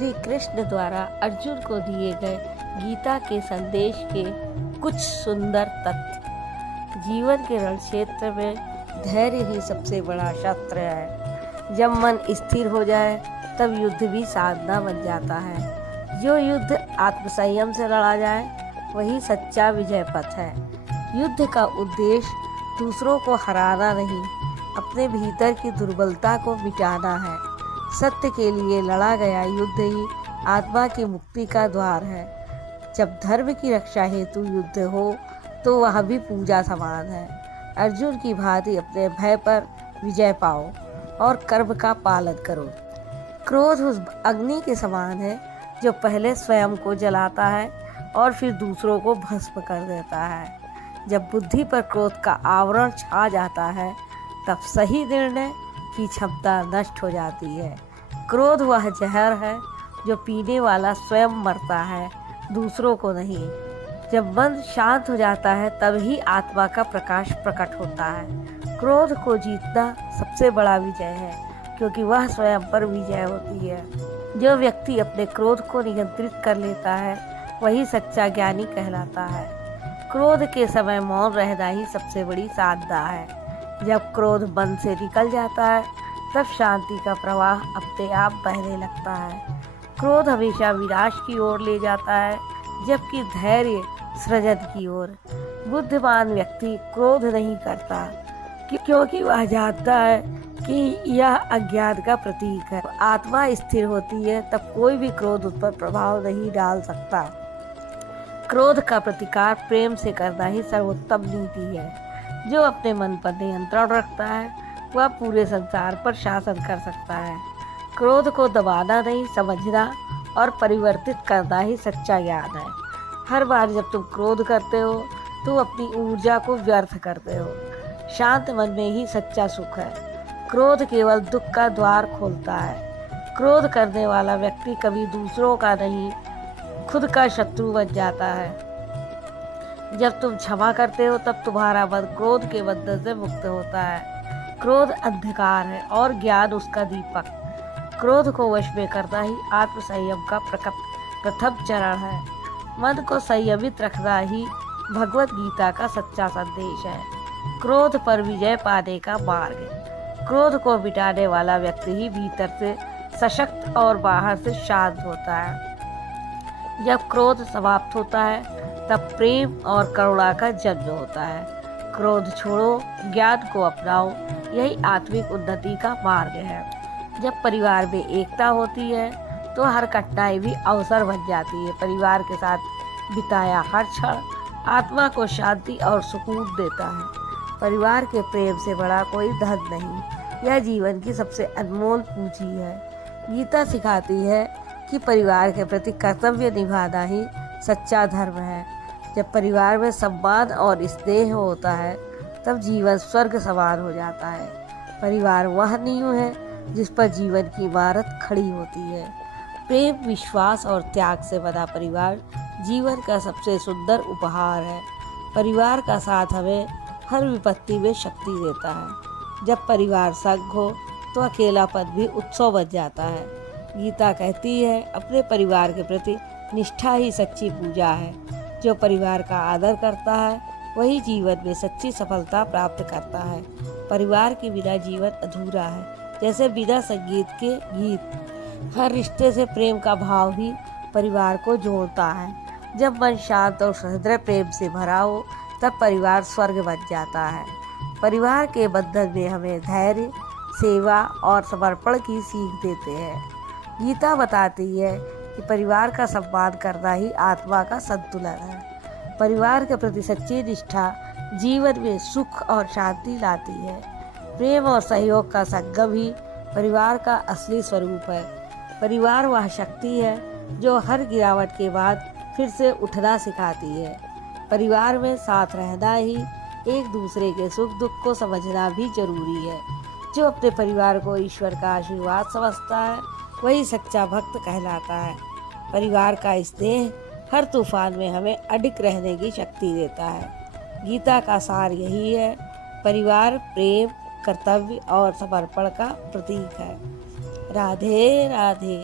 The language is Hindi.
श्री कृष्ण द्वारा अर्जुन को दिए गए गीता के संदेश के कुछ सुंदर तथ्य। जीवन के रण क्षेत्र में धैर्य ही सबसे बड़ा शस्त्र है। जब मन स्थिर हो जाए तब युद्ध भी साधना बन जाता है। जो युद्ध आत्मसंयम से लड़ा जाए वही सच्चा विजय पथ है। युद्ध का उद्देश्य दूसरों को हराना नहीं, अपने भीतर की दुर्बलता को मिटाना है। सत्य के लिए लड़ा गया युद्ध ही आत्मा की मुक्ति का द्वार है। जब धर्म की रक्षा हेतु युद्ध हो तो वह भी पूजा समान है। अर्जुन की भांति अपने भय पर विजय पाओ और कर्म का पालन करो। क्रोध उस अग्नि के समान है जो पहले स्वयं को जलाता है और फिर दूसरों को भस्म कर देता है। जब बुद्धि पर क्रोध का आवरण छा जाता है तब सही निर्णय की क्षमता नष्ट हो जाती है। क्रोध वह जहर है जो पीने वाला स्वयं मरता है, दूसरों को नहीं। जब मन शांत हो जाता है तब ही आत्मा का प्रकाश प्रकट होता है। क्रोध को जीतना सबसे बड़ा विजय है, क्योंकि वह स्वयं पर विजय होती है। जो व्यक्ति अपने क्रोध को नियंत्रित कर लेता है वही सच्चा ज्ञानी कहलाता है। क्रोध के समय मौन रहना ही सबसे बड़ी साधना है। जब क्रोध मन से निकल जाता है तब शांति का प्रवाह अपने आप बहने लगता है। क्रोध हमेशा विनाश की ओर ले जाता है, जबकि धैर्य सृजन की ओर। बुद्धिमान व्यक्ति क्रोध नहीं करता क्योंकि वह जानता है कि यह अज्ञान का प्रतीक है। आत्मा स्थिर होती है तब कोई भी क्रोध उस पर प्रभाव नहीं डाल सकता। क्रोध का प्रतिकार प्रेम से करना ही सर्वोत्तम नीति है। जो अपने मन पर नियंत्रण रखता है वह पूरे संसार पर शासन कर सकता है। क्रोध को दबाना नहीं, समझना और परिवर्तित करना ही सच्चा ज्ञान है। हर बार जब तुम क्रोध करते हो तो अपनी ऊर्जा को व्यर्थ करते हो। शांत मन में ही सच्चा सुख है। क्रोध केवल दुख का द्वार खोलता है। क्रोध करने वाला व्यक्ति कभी दूसरों का नहीं, खुद का शत्रु बन जाता है। जब तुम क्षमा करते हो तब तुम्हारा मन क्रोध के बंधन से मुक्त होता है। क्रोध अंधकार है और ज्ञान उसका दीपक। क्रोध को वश में करना ही आत्मसंयम का प्रथम चरण है। मन को संयमित रखना ही भगवत गीता का सच्चा संदेश है। क्रोध पर विजय पाने का मार्ग। क्रोध को मिटाने वाला व्यक्ति ही भीतर से सशक्त और बाहर से शांत होता है। जब क्रोध समाप्त होता है तब प्रेम और करुणा का जन्म होता है। क्रोध छोड़ो, ज्ञान को अपनाओ, यही आत्मिक उन्नति का मार्ग है। जब परिवार में एकता होती है तो हर कठिनाई भी अवसर बन जाती है। परिवार के साथ बिताया हर क्षण आत्मा को शांति और सुकून देता है। परिवार के प्रेम से बड़ा कोई धन नहीं। यह जीवन की सबसे अनमोल पूंजी है। गीता सिखाती है कि परिवार के प्रति कर्तव्य निभाना ही सच्चा धर्म है। जब परिवार में सम्मान और स्नेह होता है तब जीवन स्वर्ग समान हो जाता है। परिवार वह नींव है जिस पर जीवन की इमारत खड़ी होती है। प्रेम, विश्वास और त्याग से बना परिवार जीवन का सबसे सुंदर उपहार है। परिवार का साथ हमें हर विपत्ति में शक्ति देता है। जब परिवार संग हो तो अकेलापन भी उत्सव बन जाता है। गीता कहती है, अपने परिवार के प्रति निष्ठा ही सच्ची पूजा है। जो परिवार का आदर करता है वही जीवन में सच्ची सफलता प्राप्त करता है। परिवार के बिना जीवन अधूरा है, जैसे बिना संगीत के गीत। हर रिश्ते से प्रेम का भाव ही परिवार को जोड़ता है। जब मन शांत और सहृदय प्रेम से भरा हो तब परिवार स्वर्ग बन जाता है। परिवार के बंधन में हमें धैर्य, सेवा और समर्पण की सीख देते हैं। गीता बताती है कि परिवार का सम्मान करना ही आत्मा का संतुलन है। परिवार के प्रति सच्ची निष्ठा जीवन में सुख और शांति लाती है। प्रेम और सहयोग का संगम ही परिवार का असली स्वरूप है। परिवार वह शक्ति है जो हर गिरावट के बाद फिर से उठना सिखाती है। परिवार में साथ रहना ही, एक दूसरे के सुख दुख को समझना भी जरूरी है। जो अपने परिवार को ईश्वर का आशीर्वाद समझता है वही सच्चा भक्त कहलाता है। परिवार का स्नेह हर तूफान में हमें अडिग रहने की शक्ति देता है। गीता का सार यही है, परिवार प्रेम, कर्तव्य और समर्पण का प्रतीक है। राधे राधे।